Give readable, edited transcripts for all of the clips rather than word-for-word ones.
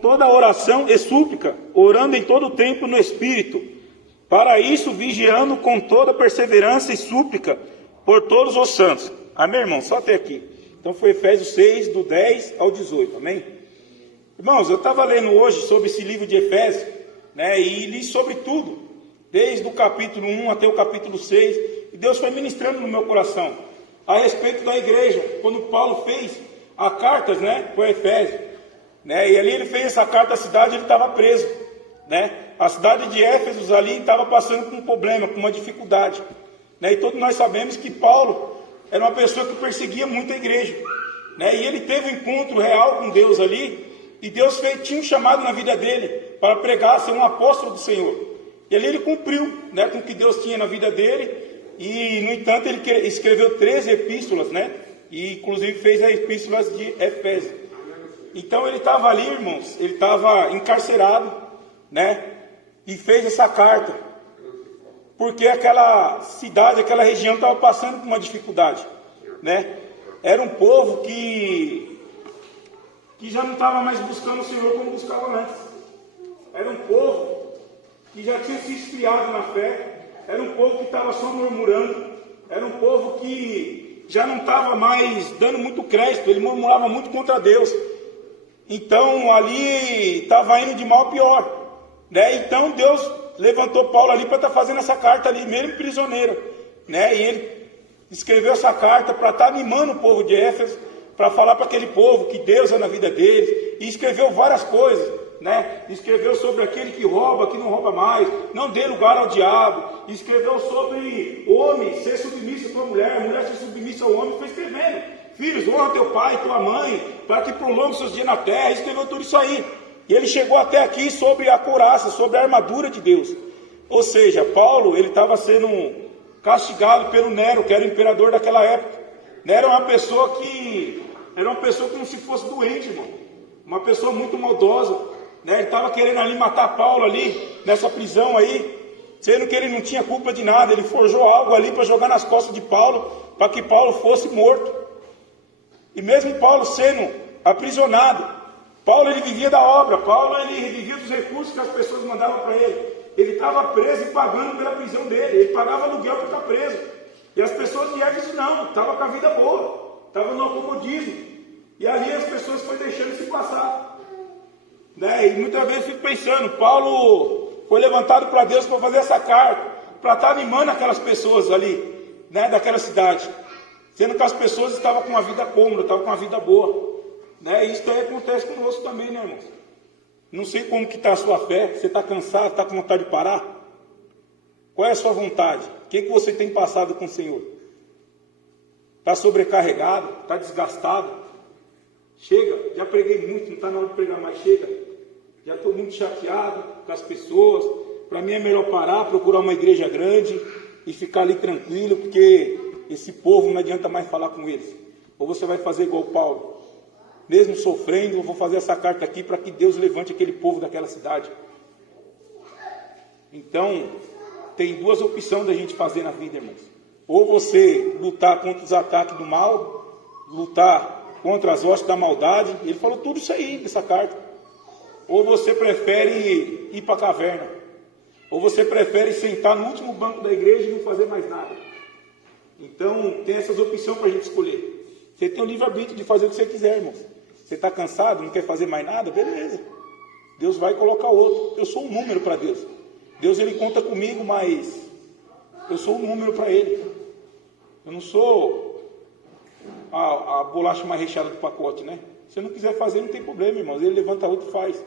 toda oração e súplica, orando em todo tempo no Espírito, para isso vigiando com toda perseverança e súplica por todos os santos. Amém, irmão? Só até aqui. Então foi Efésios 6, do 10 ao 18, amém? Irmãos, eu estava lendo hoje sobre esse livro de Efésios, né, e li sobre tudo, desde o capítulo 1 até o capítulo 6, e Deus foi ministrando no meu coração, a respeito da igreja, quando Paulo fez as cartas, né, para Efésios, né, e ali ele fez essa carta à cidade, ele estava preso, né, a cidade de Éfeso ali estava passando por um problema, com uma dificuldade, né, e todos nós sabemos que Paulo era uma pessoa que perseguia muito a igreja, né, e ele teve um encontro real com Deus ali, e Deus tinha um chamado na vida dele para pregar, ser um apóstolo do Senhor. E ali ele cumpriu, né, com o que Deus tinha na vida dele. E, no entanto, ele escreveu 13 epístolas, né? E, inclusive, fez as epístolas de Efésios. Então, ele estava ali, irmãos, ele estava encarcerado, né? E fez essa carta. Porque aquela cidade, aquela região estava passando por uma dificuldade, né? Era um povo que já não estava mais buscando o Senhor como buscava antes. Era um povo que já tinha se esfriado na fé. Era um povo que estava só murmurando. Era um povo que já não estava mais dando muito crédito. Ele murmurava muito contra Deus. Então ali estava indo de mal a pior, né? Então Deus levantou Paulo ali para estar fazendo essa carta ali, mesmo prisioneiro, né? E ele escreveu essa carta para estar animando o povo de Éfeso, para falar para aquele povo que Deus é na vida deles, e escreveu várias coisas, né? Escreveu sobre aquele que rouba, que não rouba mais, não dê lugar ao diabo, escreveu sobre homem ser submisso à tua mulher, mulher ser submissa ao homem, foi escrevendo, filhos, honra teu pai e tua mãe, para que prolongue seus dias na terra, escreveu tudo isso aí, e ele chegou até aqui sobre a couraça, sobre a armadura de Deus, ou seja, Paulo, ele estava sendo castigado pelo Nero, que era o imperador daquela época. Nero era uma pessoa como se fosse doente, irmão. Uma pessoa muito maldosa, né? Ele estava querendo ali matar Paulo ali, nessa prisão aí, sendo que ele não tinha culpa de nada. Ele forjou algo ali para jogar nas costas de Paulo, para que Paulo fosse morto. E mesmo Paulo sendo aprisionado, Paulo ele vivia da obra, Paulo ele vivia dos recursos que as pessoas mandavam para ele. Ele estava preso e pagando pela prisão dele, ele pagava aluguel para estar preso. E as pessoas de Éfeso não, estavam com a vida boa, estavam no acomodismo. E ali as pessoas foram deixando se passar, né? E muitas vezes eu fico pensando, Paulo foi levantado para Deus para fazer essa carta, para estar animando aquelas pessoas ali, né, daquela cidade, sendo que as pessoas estavam com uma vida cômoda, estavam com uma vida boa, né? E isso aí acontece conosco também, né, irmãos? Não sei como que está a sua fé, você está cansado, está com vontade de parar? Qual é a sua vontade? O que você tem passado com o Senhor? Está sobrecarregado? Está desgastado? Chega, já preguei muito, não está na hora de pregar mais, chega. Já estou muito chateado com as pessoas. Para mim é melhor parar, procurar uma igreja grande e ficar ali tranquilo, porque esse povo não adianta mais falar com eles. Ou você vai fazer igual Paulo, mesmo sofrendo, eu vou fazer essa carta aqui para que Deus levante aquele povo daquela cidade. Então, tem duas opções da gente fazer na vida, irmãos. Ou você lutar contra os ataques do mal, lutar contra as hostes da maldade. Ele falou tudo isso aí nessa carta. Ou você prefere ir para a caverna. Ou você prefere sentar no último banco da igreja e não fazer mais nada. Então, tem essas opções para a gente escolher. Você tem o livre-arbítrio de fazer o que você quiser, irmãos. Você está cansado, não quer fazer mais nada? Beleza. Deus vai colocar outro. Eu sou um número para Deus. Deus, ele conta comigo, mas eu sou um número para ele. Eu não sou a bolacha mais recheada do pacote, né? Se você não quiser fazer, não tem problema, irmãos. Ele levanta outro e faz.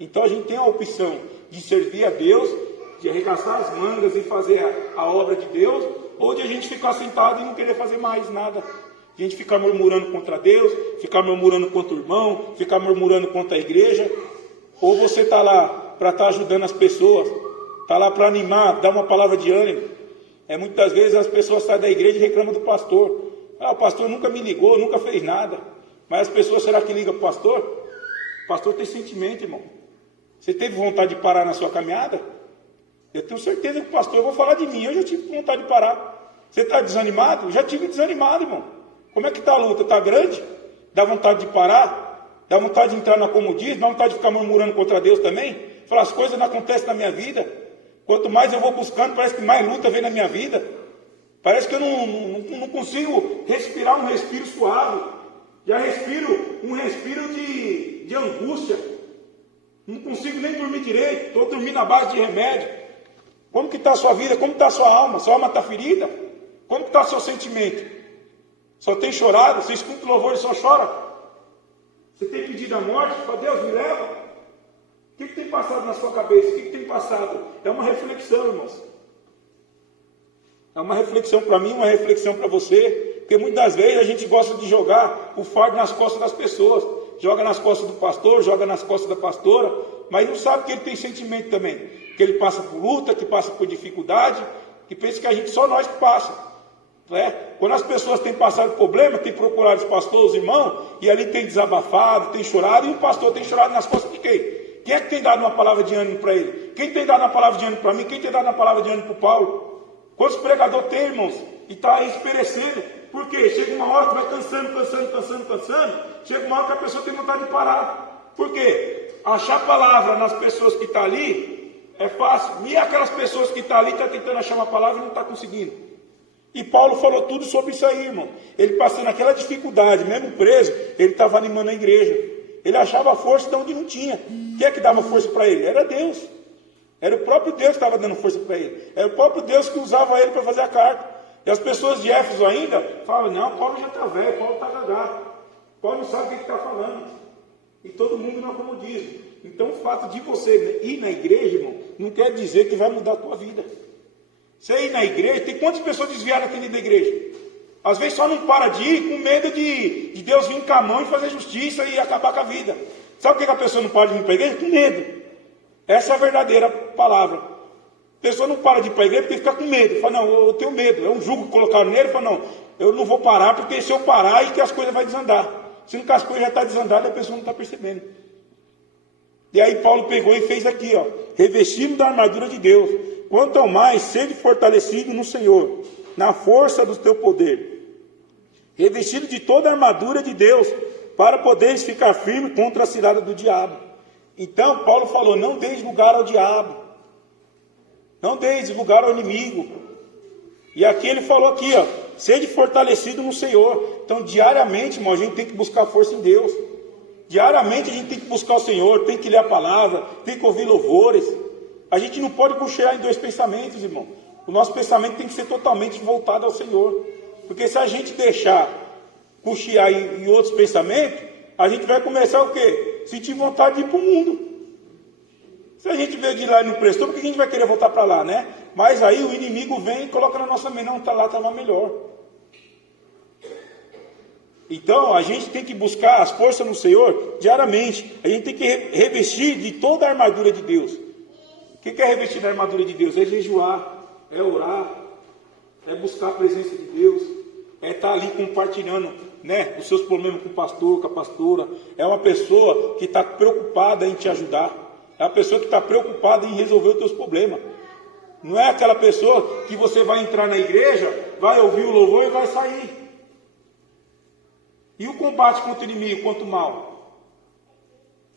Então a gente tem a opção de servir a Deus, de arregaçar as mangas e fazer a obra de Deus, ou de a gente ficar sentado e não querer fazer mais nada. A gente ficar murmurando contra Deus, ficar murmurando contra o irmão, ficar murmurando contra a igreja. Ou você está lá para estar ajudando as pessoas, está lá para animar, dar uma palavra de ânimo. Muitas vezes as pessoas saem da igreja e reclamam do pastor. O pastor nunca me ligou, nunca fez nada. Mas as pessoas, será que ligam para o pastor? O pastor tem sentimento, irmão. Você teve vontade de parar na sua caminhada? Eu tenho certeza que o pastor, eu vou falar de mim, eu já tive vontade de parar. Você está desanimado? Eu já tive desanimado, irmão. Como é que está a luta? Está grande? Dá vontade de parar? Dá vontade de entrar na comodismo, dá vontade de ficar murmurando contra Deus também. Falar, as coisas não acontecem na minha vida. Quanto mais eu vou buscando, parece que mais luta vem na minha vida. Parece que eu não consigo respirar um respiro suave. Já respiro um respiro de angústia. Não consigo nem dormir direito. Estou dormindo na base de remédio. Como que está a sua vida? Como está a sua alma? Sua alma está ferida? Como que está o seu sentimento? Só tem chorado? Você escuta o louvor e só chora? Você tem pedido a morte para Deus, me leva? O que tem passado na sua cabeça? O que tem passado? É uma reflexão, irmãos. É uma reflexão para mim, uma reflexão para você. Porque muitas das vezes a gente gosta de jogar o fardo nas costas das pessoas. Joga nas costas do pastor, joga nas costas da pastora, mas não sabe que ele tem sentimento também. Que ele passa por luta, que passa por dificuldade, que pensa que a gente, só nós que passa. Quando as pessoas têm passado problema, têm procurado os pastores, os irmãos, e ali tem desabafado, tem chorado, e o pastor tem chorado nas costas de quem? Quem é que tem dado uma palavra de ânimo para ele? Quem tem dado uma palavra de ânimo para mim? Quem tem dado uma palavra de ânimo para o Paulo? Quantos pregadores tem, irmãos? E está aí perecendo. Por quê? Chega uma hora que vai cansando. Chega uma hora que a pessoa tem vontade de parar. Por quê? Achar palavra nas pessoas que estão ali é fácil. E aquelas pessoas que estão ali, estão tentando achar uma palavra e não estão conseguindo. E Paulo falou tudo sobre isso aí, irmão. Ele passando aquela dificuldade, mesmo preso, ele estava animando a igreja. Ele achava força de onde não tinha. Quem é que dava força para ele? Era Deus. Era o próprio Deus que estava dando força para ele. Era o próprio Deus que usava ele para fazer a carta. E as pessoas de Éfeso ainda falam, não, Paulo já está velho, Paulo está gagado. Paulo não sabe o que está falando. E todo mundo não acomodismo. Então o fato de você ir na igreja, irmão, não quer dizer que vai mudar a tua vida. Você ir na igreja, tem quantas pessoas desviaram aqui dentro da igreja? Às vezes só não para de ir com medo de Deus vir com a mão e fazer justiça e acabar com a vida. Sabe por que a pessoa não para de vir para a igreja? Com medo. Essa é a verdadeira palavra. A pessoa não para de ir para a igreja porque fica com medo. Fala, não, eu tenho medo. É um jugo que colocaram nele. Fala, não, eu não vou parar porque se eu parar e que as coisas vão desandar. Se não as coisas já estão desandadas, a pessoa não está percebendo. E aí Paulo pegou e fez aqui, ó, revestido da armadura de Deus. Quanto ao mais, sede fortalecido no Senhor, na força do teu poder. Revestido de toda a armadura de Deus, para poderes ficar firme contra a cilada do diabo. Então, Paulo falou, não deis lugar ao diabo. Não deis lugar ao inimigo. E aqui ele falou aqui, ó, sede fortalecido no Senhor. Então, diariamente, irmão, a gente tem que buscar força em Deus. Diariamente a gente tem que buscar o Senhor, tem que ler a palavra, tem que ouvir louvores. A gente não pode cochear em dois pensamentos, irmão. O nosso pensamento tem que ser totalmente voltado ao Senhor. Porque se a gente deixar cochear em outros pensamentos, a gente vai começar o quê? Sentir vontade de ir para o mundo. Se a gente veio de lá e não prestou, por que a gente vai querer voltar para lá, né? Mas aí o inimigo vem e coloca na nossa mente, não, está lá, estava melhor. Então, a gente tem que buscar as forças no Senhor diariamente. A gente tem que revestir de toda a armadura de Deus. O que é revestir da armadura de Deus? É jejuar, é orar, é buscar a presença de Deus, é estar ali compartilhando, né, os seus problemas com o pastor, com a pastora. É uma pessoa que está preocupada em te ajudar. É uma pessoa que está preocupada em resolver os teus problemas. Não é aquela pessoa que você vai entrar na igreja, vai ouvir o louvor e vai sair. E o combate contra o inimigo, contra o mal?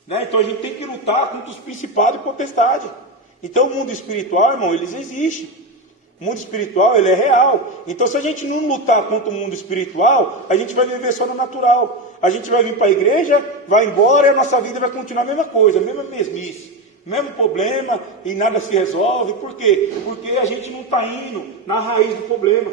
Né? Então a gente tem que lutar contra os principados e potestades. Então o mundo espiritual, irmão, eles existem. O mundo espiritual, ele é real. Então se a gente não lutar contra o mundo espiritual, a gente vai viver só no natural. A gente vai vir para a igreja, vai embora e a nossa vida vai continuar a mesma coisa, a mesma mesmice. Mesmo problema e nada se resolve. Por quê? Porque a gente não está indo na raiz do problema.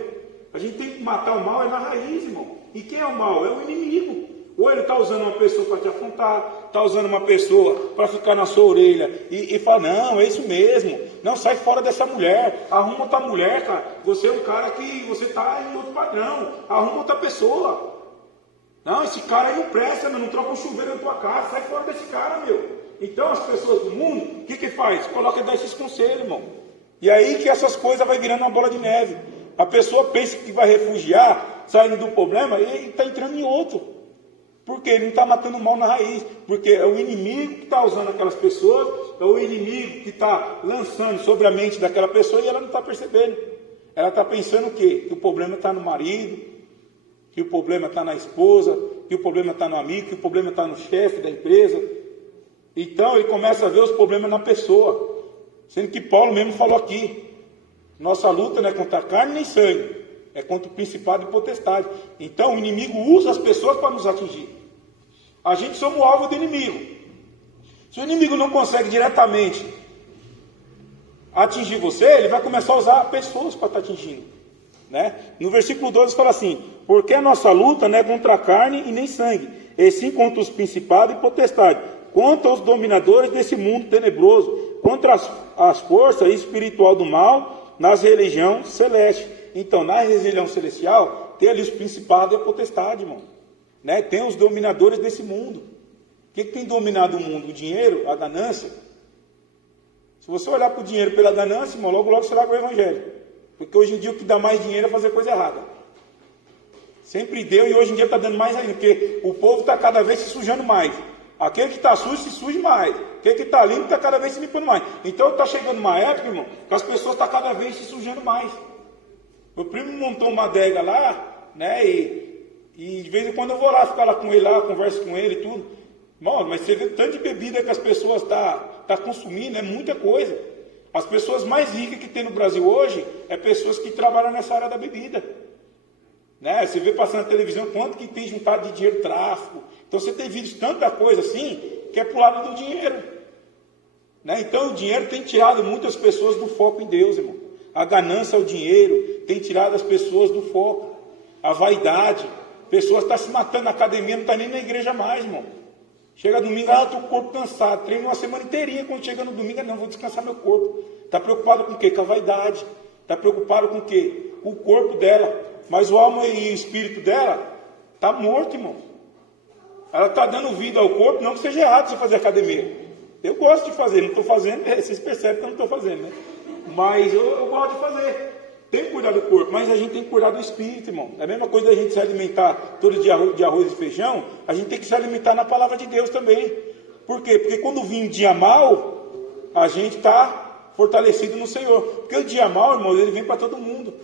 A gente tem que matar o mal é na raiz, irmão. E quem é o mal? É o inimigo. Ou ele está usando uma pessoa para te afrontar, está usando uma pessoa para ficar na sua orelha e fala, não, é isso mesmo, não, sai fora dessa mulher, arruma outra mulher, cara, você é um cara que você está em outro padrão, arruma outra pessoa. Não, esse cara aí não presta, não troca um chuveiro na tua casa, sai fora desse cara, meu. Então as pessoas do mundo, o que faz? Coloca dar esses conselhos, irmão. E aí que essas coisas vai virando uma bola de neve. A pessoa pensa que vai refugiar, saindo do problema, e está entrando em outro. Por quê? Ele não está matando o mal na raiz. Porque é o inimigo que está usando aquelas pessoas, é o inimigo que está lançando sobre a mente daquela pessoa e ela não está percebendo. Ela está pensando o quê? Que o problema está no marido, que o problema está na esposa, que o problema está no amigo, que o problema está no chefe da empresa. Então ele começa a ver os problemas na pessoa, sendo que Paulo mesmo falou aqui, nossa luta não é contra a carne nem sangue, é contra o principado e potestade. Então o inimigo usa as pessoas para nos atingir. A gente somos o alvo do inimigo. Se o inimigo não consegue diretamente atingir você, ele vai começar a usar pessoas para estar atingindo, né? No versículo 12 fala assim, porque a nossa luta não é contra a carne e nem sangue, e sim contra os principados e potestades, contra os dominadores desse mundo tenebroso, contra as forças espiritual do mal nas religiões celestes. Então, na religião celestial, tem ali os principados e a potestade, irmão, né? Tem os dominadores desse mundo. O que tem dominado o mundo? O dinheiro, a ganância. Se você olhar para o dinheiro pela ganância, irmão, logo você larga o evangelho. Porque hoje em dia o que dá mais dinheiro é fazer coisa errada. Sempre deu e hoje em dia está dando mais ainda, porque o povo está cada vez se sujando mais. Aquele que está sujo se suje mais. Aquele que está limpo está cada vez se limpando mais. Então está chegando uma época, irmão, que as pessoas estão cada vez se sujando mais. Meu primo montou uma adega lá, né? E de vez em quando eu vou lá ficar lá com ele, lá, converso com ele e tudo. Irmão, mas você vê o tanto de bebida que as pessoas tá consumindo, é muita coisa. As pessoas mais ricas que tem no Brasil hoje é pessoas que trabalham nessa área da bebida. Né? Você vê passando na televisão quanto que tem juntado de dinheiro, tráfico. Então você tem visto tanta coisa assim, que é pro lado do dinheiro. Né? Então o dinheiro tem tirado muitas pessoas do foco em Deus, irmão. A ganância ao dinheiro tem tirado as pessoas do foco. A vaidade. Pessoas estão se matando na academia, não está nem na igreja mais, irmão. Chega domingo, estou com o corpo cansado. Treino uma semana inteirinha, quando chega no domingo, não, vou descansar meu corpo. Está preocupado com o quê? Com a vaidade. Está preocupado com o quê? Com o corpo dela. Mas o alma e o espírito dela está morto, irmão. Ela está dando vida ao corpo, não que seja errado você fazer academia. Eu gosto de fazer, não estou fazendo, vocês percebem que eu não estou fazendo, né? Mas eu gosto de fazer. Tem que cuidar do corpo, mas a gente tem que cuidar do espírito, irmão. É a mesma coisa da gente se alimentar todo dia de arroz e feijão, a gente tem que se alimentar na palavra de Deus também. Por quê? Porque quando vir um dia mal, a gente está fortalecido no Senhor. Porque o dia mal, irmão, ele vem para todo mundo.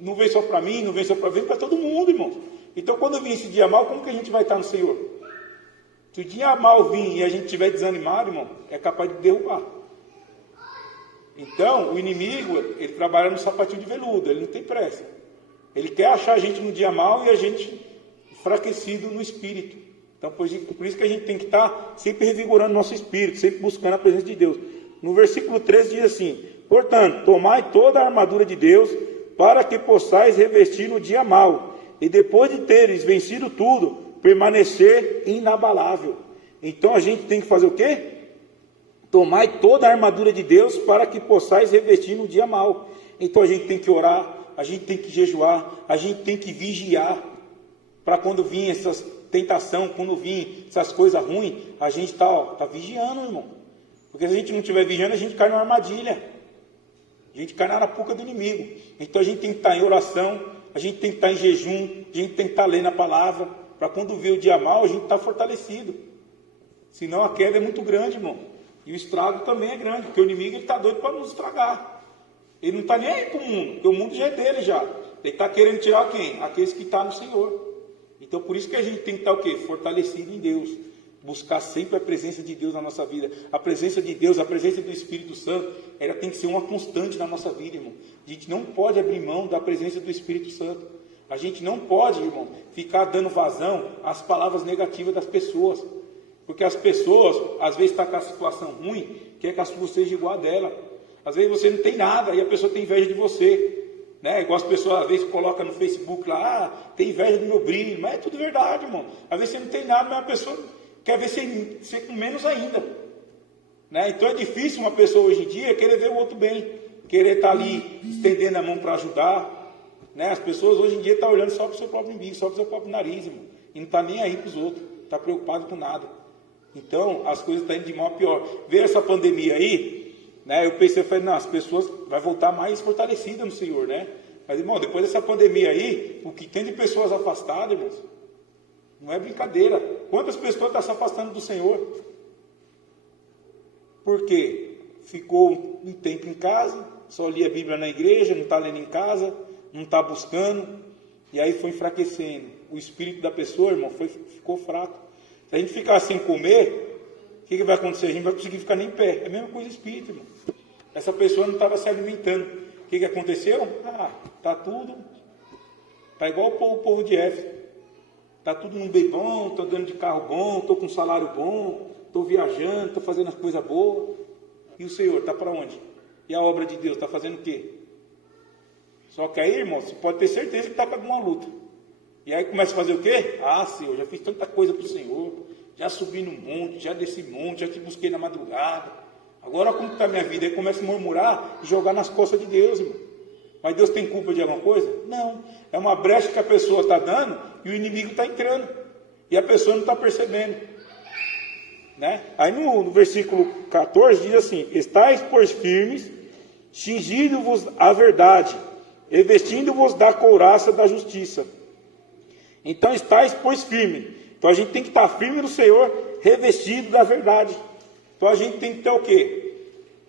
Não vem só para mim, não vem só para vem para todo mundo, irmão. Então quando vir esse dia mal, como que a gente vai estar no Senhor? Se o dia mal vir e a gente estiver desanimado, irmão, é capaz de derrubar. Então, o inimigo, ele trabalha no sapatinho de veludo, ele não tem pressa. Ele quer achar a gente no dia mal e a gente enfraquecido no espírito. Então, por isso que a gente tem que estar sempre revigorando nosso espírito, sempre buscando a presença de Deus. No versículo 13 diz assim, portanto, tomai toda a armadura de Deus, para que possais revestir no dia mal, e depois de teres vencido tudo, permanecer inabalável. Então, a gente tem que fazer o quê? Tomai toda a armadura de Deus para que possais revestir no dia mau. Então a gente tem que orar, a gente tem que jejuar, a gente tem que vigiar, para quando vir essas tentação, quando vir essas coisas ruins, a gente está vigiando, irmão. Porque se a gente não estiver vigiando, a gente cai numa armadilha. A gente cai na arapuca do inimigo. Então a gente tem que estar em oração, a gente tem que estar em jejum, a gente tem que estar lendo a palavra, para quando vir o dia mau, a gente estar fortalecido. Senão a queda é muito grande, irmão. E o estrago também é grande, porque o inimigo está doido para nos estragar. Ele não está nem aí para o mundo, porque o mundo já é dele já. Ele está querendo tirar quem? Aqueles que estão no Senhor. Então por isso que a gente tem que estar o quê? Fortalecido em Deus. Buscar sempre a presença de Deus na nossa vida. A presença de Deus, a presença do Espírito Santo, ela tem que ser uma constante na nossa vida, irmão. A gente não pode abrir mão da presença do Espírito Santo. A gente não pode, irmão, ficar dando vazão às palavras negativas das pessoas. Porque as pessoas, às vezes, estão com a situação ruim, quer que a sua seja igual a dela. Às vezes você não tem nada e a pessoa tem inveja de você. Né? Igual as pessoas, às vezes, colocam no Facebook lá, tem inveja do meu brilho. Mas é tudo verdade, irmão. Às vezes você não tem nada, mas a pessoa quer ver você com menos ainda. Né? Então é difícil uma pessoa hoje em dia querer ver o outro bem. Querer estar ali, estendendo a mão para ajudar. Né? As pessoas hoje em dia estão olhando só para o seu próprio umbigo, só para o seu próprio nariz, irmão. E não está nem aí para os outros. Está preocupado com nada. Então, as coisas estão indo de mal a pior. Veio essa pandemia aí, né? Eu pensei, falei, não, as pessoas vão voltar mais fortalecidas no Senhor, né? Mas, irmão, depois dessa pandemia aí, o que tem de pessoas afastadas, irmãos, não é brincadeira. Quantas pessoas estão se afastando do Senhor? Por quê? Ficou um tempo em casa, só lia a Bíblia na igreja, não está lendo em casa, não está buscando. E aí foi enfraquecendo. O espírito da pessoa, irmão, ficou fraco. Se a gente ficar sem comer, o que vai acontecer? A gente não vai conseguir ficar nem em pé. É a mesma coisa espírito, irmão. Essa pessoa não estava se alimentando. O que aconteceu? Tá tudo. Tá igual o povo de Éfeso. Tá tudo num bem bom, tô andando de carro bom, tô com um salário bom, tô viajando, tô fazendo as coisas boas. E o Senhor tá para onde? E a obra de Deus está fazendo o quê? Só que aí, irmão, você pode ter certeza que está com alguma luta. E aí começa a fazer o quê? Senhor, já fiz tanta coisa para o Senhor, já subi no monte, já desci monte, já te busquei na madrugada. Agora como está a minha vida? Aí começa a murmurar e jogar nas costas de Deus, irmão. Mas Deus tem culpa de alguma coisa? Não. É uma brecha que a pessoa está dando e o inimigo está entrando. E a pessoa não está percebendo. Né? Aí no versículo 14 diz assim: estáis, pois, firmes, cingindo-vos a verdade, e vestindo-vos da couraça da justiça. Então estáis, pois, firmes. Então a gente tem que estar firme no Senhor, revestido da verdade. Então a gente tem que ter o quê?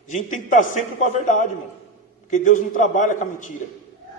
A gente tem que estar sempre com a verdade, irmão. Porque Deus não trabalha com a mentira,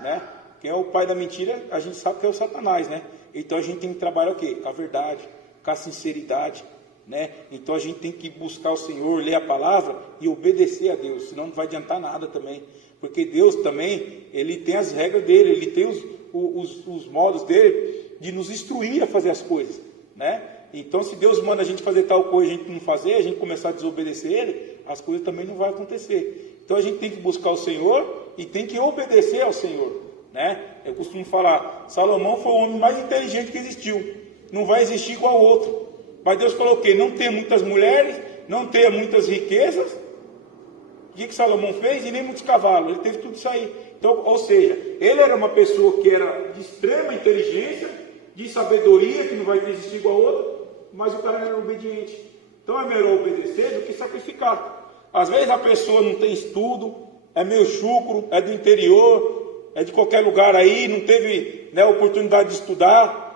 né? Quem é o pai da mentira, a gente sabe que é o Satanás, né? Então a gente tem que trabalhar o quê? Com a verdade, com a sinceridade, né? Então a gente tem que buscar o Senhor, ler a palavra e obedecer a Deus, senão não vai adiantar nada também. Porque Deus também, Ele tem as regras dele, Ele tem os modos dele de nos instruir a fazer as coisas, né? Então se Deus manda a gente fazer tal coisa e a gente não fazer, a gente começar a desobedecer Ele, as coisas também não vão acontecer. Então a gente tem que buscar o Senhor e tem que obedecer ao Senhor, né? Eu costumo falar, Salomão foi o homem mais inteligente que existiu, não vai existir igual ao outro. Mas Deus falou o quê? Não tenha muitas mulheres, não tenha muitas riquezas. O que Salomão fez? E nem muitos cavalos, ele teve tudo isso aí. Então, ou seja, ele era uma pessoa que era de extrema inteligência, de sabedoria, que não vai existir igual ao outro, mas o cara não era obediente. Então é melhor obedecer do que sacrificar. Às vezes a pessoa não tem estudo, é meio chucro, é do interior, é de qualquer lugar aí, não teve, né, oportunidade de estudar,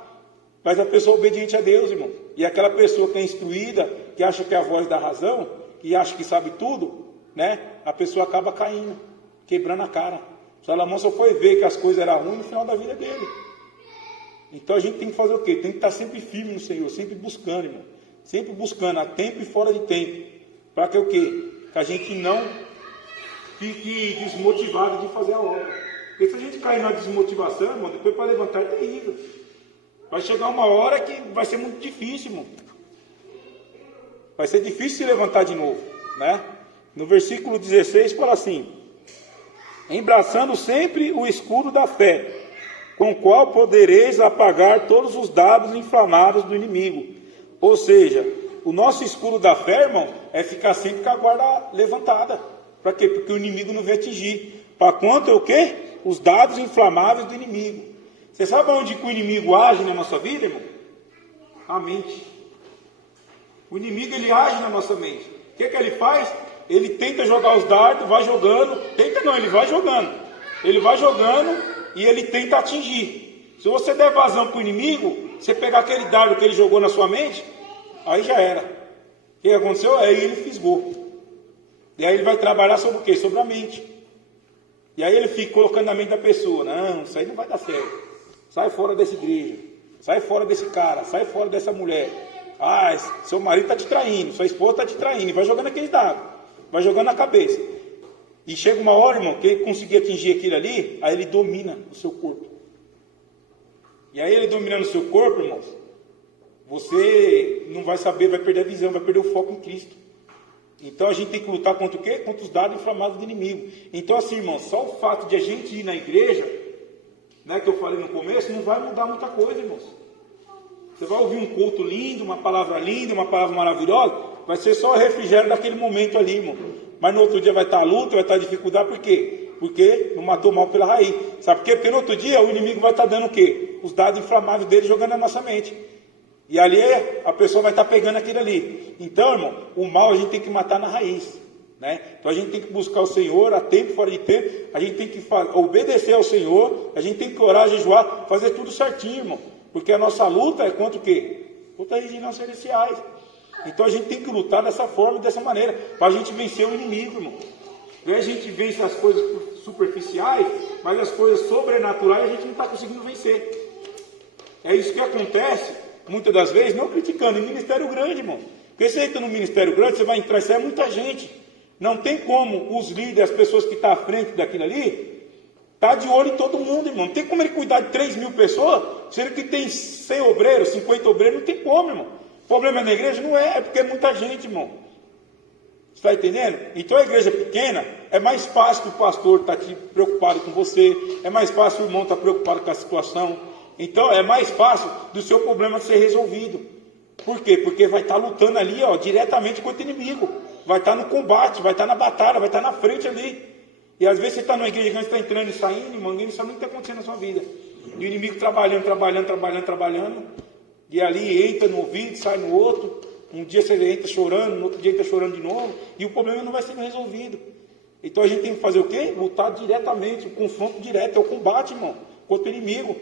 mas a pessoa é obediente a Deus, irmão. E aquela pessoa que é instruída, que acha que é a voz da razão, que acha que sabe tudo, né, a pessoa acaba caindo, quebrando a cara. Salomão só foi ver que as coisas eram ruins no final da vida dele. Então a gente tem que fazer o quê? Tem que estar sempre firme no Senhor, sempre buscando, irmão. Sempre buscando, a tempo e fora de tempo. Para que o quê? Que a gente não fique desmotivado de fazer a obra. Porque se a gente cair na desmotivação, irmão, depois para levantar é terrível. Vai chegar uma hora que vai ser muito difícil, irmão. Vai ser difícil se levantar de novo, né? No versículo 16 fala assim: embraçando sempre o escudo da fé, com o qual podereis apagar todos os dardos inflamados do inimigo. Ou seja, o nosso escudo da fé, irmão, é ficar sempre com a guarda levantada. Para quê? Porque o inimigo não vai atingir. Para quanto é o quê? Os dardos inflamáveis do inimigo. Você sabe onde que o inimigo age na nossa vida, irmão? A mente. O inimigo, ele age na nossa mente. O que ele faz? Ele tenta jogar os dardos, vai jogando. Tenta não, ele vai jogando. Ele vai jogando e ele tenta atingir. Se você der vazão para o inimigo, você pegar aquele dardo que ele jogou na sua mente, aí já era. O que aconteceu? Aí ele fisgou. E aí ele vai trabalhar sobre o quê? Sobre a mente. E aí ele fica colocando na mente da pessoa: não, isso aí não vai dar certo. Sai fora dessa igreja. Sai fora desse cara. Sai fora dessa mulher. Seu marido está te traindo. Sua esposa está te traindo. E vai jogando aquele dado. Vai jogando na cabeça. E chega uma hora, irmão, que ele conseguir atingir aquilo ali, aí ele domina o seu corpo. E aí ele dominando o seu corpo, irmãos, você não vai saber, vai perder a visão, vai perder o foco em Cristo. Então a gente tem que lutar contra o quê? Contra os dardos inflamados do inimigo. Então assim, irmão, só o fato de a gente ir na igreja, né, que eu falei no começo, não vai mudar muita coisa, irmãos. Você vai ouvir um culto lindo, uma palavra linda, uma palavra maravilhosa, vai ser só o refrigério daquele momento ali, irmão. Mas no outro dia vai estar a luta, vai estar a dificuldade, por quê? Porque não matou mal pela raiz. Sabe por quê? Porque no outro dia o inimigo vai estar dando o quê? Os dados inflamáveis dele jogando na nossa mente. E ali a pessoa vai estar pegando aquilo ali. Então, irmão, o mal a gente tem que matar na raiz, né? Então a gente tem que buscar o Senhor a tempo e fora de tempo. A gente tem que obedecer ao Senhor. A gente tem que orar, jejuar, fazer tudo certinho, irmão. Porque a nossa luta é contra o quê? Contra as regiões celestiais. Então a gente tem que lutar dessa forma e dessa maneira, para a gente vencer o inimigo, irmão. E a gente vence as coisas superficiais, mas as coisas sobrenaturais a gente não está conseguindo vencer. É isso que acontece, muitas das vezes, não criticando, em ministério grande, irmão. Porque você entra no ministério grande, você vai entrar, isso é muita gente. Não tem como os líderes, as pessoas que estão à frente daquilo ali, tá de olho em todo mundo, irmão. Não tem como ele cuidar de 3.000 pessoas, sendo que tem 100 obreiros, 50 obreiros, não tem como, irmão. O problema na igreja não é porque é muita gente, irmão. Você está entendendo? Então a igreja pequena, é mais fácil que o pastor estar aqui preocupado com você, é mais fácil o irmão estar preocupado com a situação. Então é mais fácil do seu problema ser resolvido. Por quê? Porque vai estar lutando ali, ó, diretamente contra o inimigo. Vai estar no combate, vai estar na batalha, vai estar na frente ali. E às vezes você está numa igreja que está entrando e saindo, irmão, ninguém sabe o que está acontecendo na sua vida. E o inimigo trabalhando. E ali entra no ouvido, sai no outro. Um dia você entra chorando, no outro dia entra chorando de novo. E o problema não vai sendo resolvido. Então a gente tem que fazer o quê? Lutar diretamente, o confronto direto, é o combate, irmão, contra o inimigo.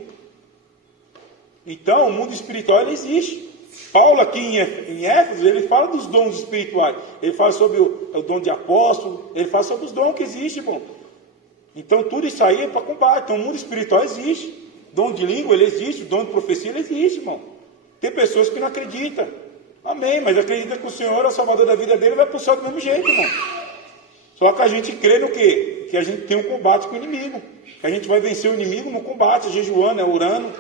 Então o mundo espiritual ele existe. Paulo aqui em Éfeso, ele fala dos dons espirituais. Ele fala sobre o dom de apóstolo, ele fala sobre os dons que existem, irmão. Então tudo isso aí é para combate. Então o mundo espiritual existe. Dom de língua, ele existe. O dom de profecia, ele existe, irmão. Tem pessoas que não acreditam. Amém, mas acredita que o Senhor é o Salvador da vida dele, vai para o céu do mesmo jeito, irmão. Só que a gente crê no quê? Que a gente tem um combate com o inimigo. Que a gente vai vencer o inimigo no combate, jejuando, orando,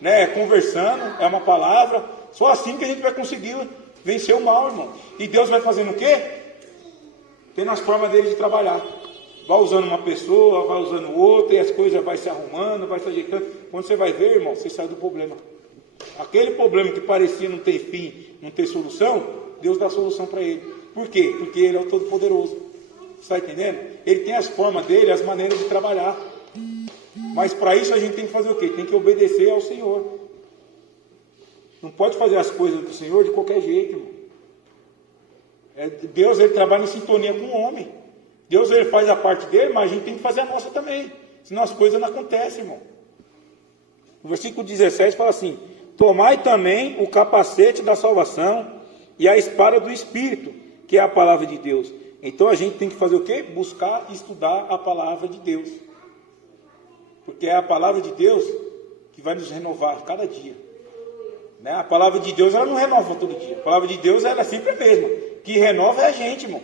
né, conversando, é uma palavra. Só assim que a gente vai conseguir vencer o mal, irmão. E Deus vai fazendo o quê? Tendo as formas dele de trabalhar. Vai usando uma pessoa, vai usando outra, e as coisas vai se arrumando, vai se ajeitando. Quando você vai ver, irmão, você sai do problema. Aquele problema que parecia não ter fim, não ter solução, Deus dá solução para ele. Por quê? Porque ele é o Todo-Poderoso. Você está entendendo? Ele tem as formas dele, as maneiras de trabalhar. Mas para isso a gente tem que fazer o quê? Tem que obedecer ao Senhor. Não pode fazer as coisas do Senhor de qualquer jeito, irmão. Deus, ele trabalha em sintonia com o homem. Deus, ele faz a parte dele, mas a gente tem que fazer a nossa também. Senão as coisas não acontecem, irmão. O versículo 17 fala assim: tomai também o capacete da salvação e a espada do Espírito, que é a palavra de Deus. Então a gente tem que fazer o quê? Buscar e estudar a palavra de Deus. Porque é a palavra de Deus que vai nos renovar cada dia. Né? A palavra de Deus, ela não renova todo dia. A palavra de Deus, ela é sempre a mesma. Que renova é a gente, irmão.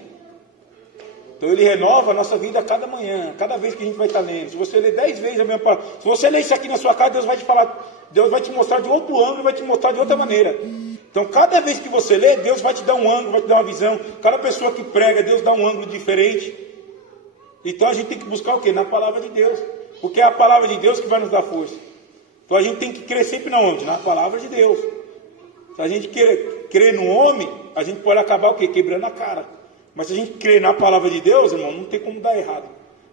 Então ele renova a nossa vida a cada manhã, cada vez que a gente vai estar lendo. Se você ler 10 vezes a mesma palavra, se você ler isso aqui na sua casa, Deus vai te falar, Deus vai te mostrar de outro ângulo, vai te mostrar de outra maneira. Então cada vez que você lê, Deus vai te dar um ângulo, vai te dar uma visão. Cada pessoa que prega, Deus dá um ângulo diferente. Então a gente tem que buscar o quê? Na palavra de Deus. Porque é a palavra de Deus que vai nos dar força. Então a gente tem que crer sempre na onde? Na palavra de Deus. Se a gente crer no homem, a gente pode acabar o quê? Quebrando a cara. Mas se a gente crer na palavra de Deus, irmão, não tem como dar errado.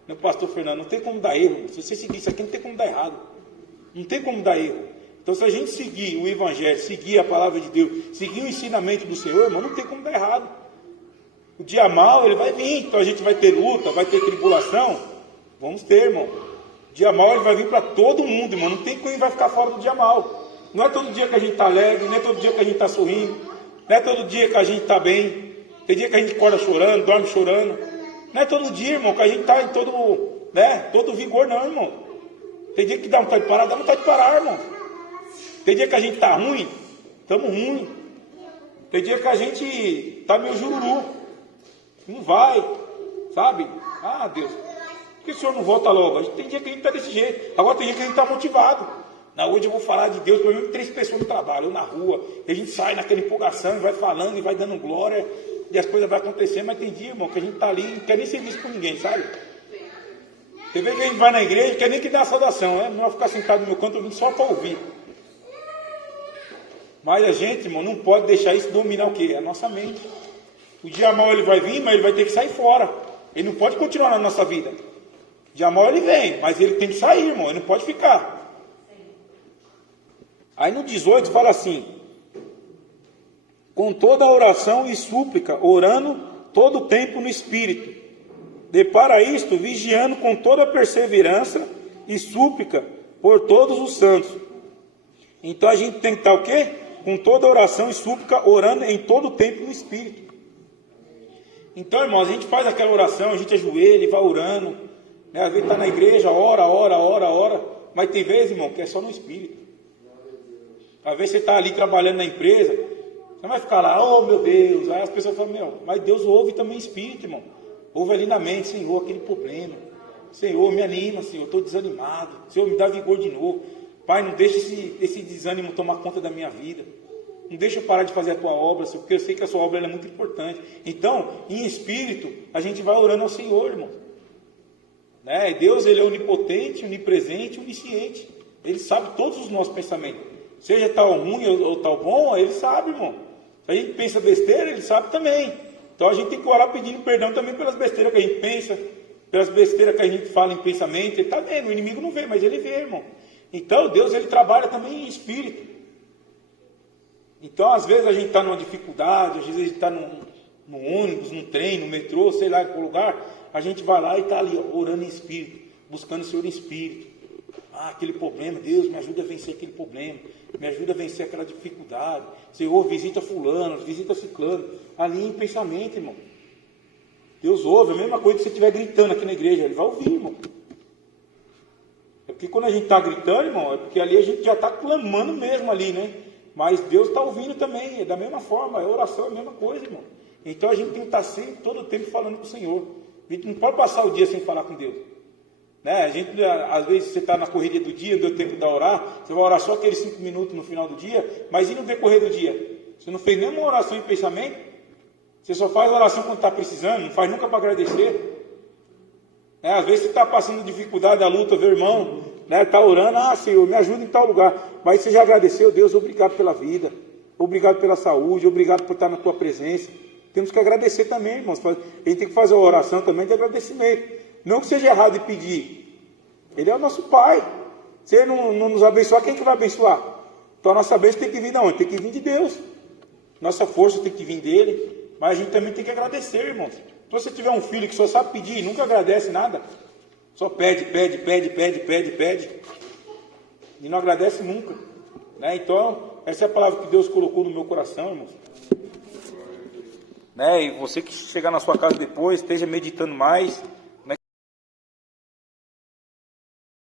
Meu pastor Fernando, não tem como dar erro. Se você seguir isso aqui, não tem como dar errado. Não tem como dar erro. Então se a gente seguir o Evangelho, seguir a palavra de Deus, seguir o ensinamento do Senhor, irmão, não tem como dar errado. O dia mal, ele vai vir. Então a gente vai ter luta, vai ter tribulação. Vamos ter, irmão. O dia mal, ele vai vir para todo mundo, irmão. Não tem quem vai ficar fora do dia mal. Não é todo dia que a gente está alegre, não é todo dia que a gente está sorrindo, não é todo dia que a gente está bem. Tem dia que a gente acorda chorando, dorme chorando. Não é todo dia, irmão, que a gente está em todo vigor, não, irmão. Tem dia que dá vontade de parar, dá vontade de parar, irmão. Tem dia que a gente está ruim, estamos ruim. Tem dia que a gente está meio jururu. Não vai, sabe? Ah, Deus, por que o Senhor não volta logo? Tem dia que a gente está desse jeito. Agora tem dia que a gente está motivado. Hoje eu vou falar de Deus, pelo menos 3 pessoas no trabalho, eu na rua. E a gente sai naquela empolgação e vai falando e vai dando glória. E as coisas vão acontecendo, mas tem dia, irmão, que a gente está ali e não quer nem ser visto por ninguém, sabe? Tem vezes que a gente vai na igreja e quer nem que dê a saudação, né? Não vai ficar sentado no meu canto ouvindo só para ouvir. Mas a gente, irmão, não pode deixar isso dominar o quê? A nossa mente. O dia mal ele vai vir, mas ele vai ter que sair fora. Ele não pode continuar na nossa vida. O dia mal ele vem, mas ele tem que sair, irmão, ele não pode ficar. Aí no 18 fala assim: com toda a oração e súplica, orando todo o tempo no Espírito. De para isto, vigiando com toda a perseverança e súplica por todos os santos. Então a gente tem que estar o quê? Com toda a oração e súplica, orando em todo o tempo no Espírito. Então, irmãos, a gente faz aquela oração, a gente ajoelha e vai orando, Né? Às vezes está na igreja, ora, mas tem vezes, irmão, que é só no espírito. Às vezes você está ali trabalhando na empresa, você não vai ficar lá, oh meu Deus, aí as pessoas falam, meu, mas Deus ouve também espírito, irmão. Ouve ali na mente, Senhor, aquele problema. Senhor, me anima, Senhor, estou desanimado. Senhor, me dá vigor de novo. Pai, não deixe esse desânimo tomar conta da minha vida. Não deixa eu parar de fazer a tua obra, Senhor, porque eu sei que a sua obra é muito importante. Então, em espírito, a gente vai orando ao Senhor, irmão. Né? Deus, Ele é onipotente, onipresente, onisciente. Ele sabe todos os nossos pensamentos. Seja tal ruim ou tal bom, Ele sabe, irmão. Se a gente pensa besteira, Ele sabe também. Então, a gente tem que orar pedindo perdão também pelas besteiras que a gente pensa, pelas besteiras que a gente fala em pensamento. Ele está vendo, o inimigo não vê, mas Ele vê, irmão. Então, Deus, Ele trabalha também em espírito. Então, às vezes a gente está numa dificuldade, às vezes a gente está no ônibus, no trem, no metrô, sei lá, em qual lugar, a gente vai lá e está ali, ó, orando em espírito, buscando o Senhor em espírito. Ah, aquele problema, Deus, me ajuda a vencer aquele problema, me ajuda a vencer aquela dificuldade. Senhor, visita fulano, visita ciclano, ali em pensamento, irmão. Deus ouve, a mesma coisa que você estiver gritando aqui na igreja, Ele vai ouvir, irmão. É porque quando a gente está gritando, irmão, é porque ali a gente já está clamando mesmo ali, né? Mas Deus está ouvindo também, é da mesma forma, a oração é a mesma coisa, irmão. Então a gente tem que estar sempre, todo o tempo, falando com o Senhor. A gente não pode passar o dia sem falar com Deus. Né? A gente, às vezes, você está na correria do dia, deu tempo de orar, você vai orar só aqueles 5 minutos no final do dia, mas e no decorrer do dia? Você não fez nenhuma oração em pensamento? Você só faz oração quando está precisando, não faz nunca para agradecer? Né? Às vezes você está passando dificuldade, a luta, vê o irmão, né? Está orando, ah Senhor, me ajuda em tal lugar, mas você já agradeceu, Deus, obrigado pela vida, obrigado pela saúde, obrigado por estar na tua presença. Temos que agradecer também, irmãos. A gente tem que fazer uma oração também de agradecimento. Não que seja errado de pedir. Ele é o nosso Pai. Se Ele não nos abençoar, quem que vai abençoar? Então a nossa bênção tem que vir de onde? Tem que vir de Deus. Nossa força tem que vir dEle. Mas a gente também tem que agradecer, irmãos. Se você tiver um filho que só sabe pedir e nunca agradece nada, só pede. E não agradece nunca. Né? Então, essa é a palavra que Deus colocou no meu coração, irmãos. Né? E você que chegar na sua casa depois, esteja meditando mais,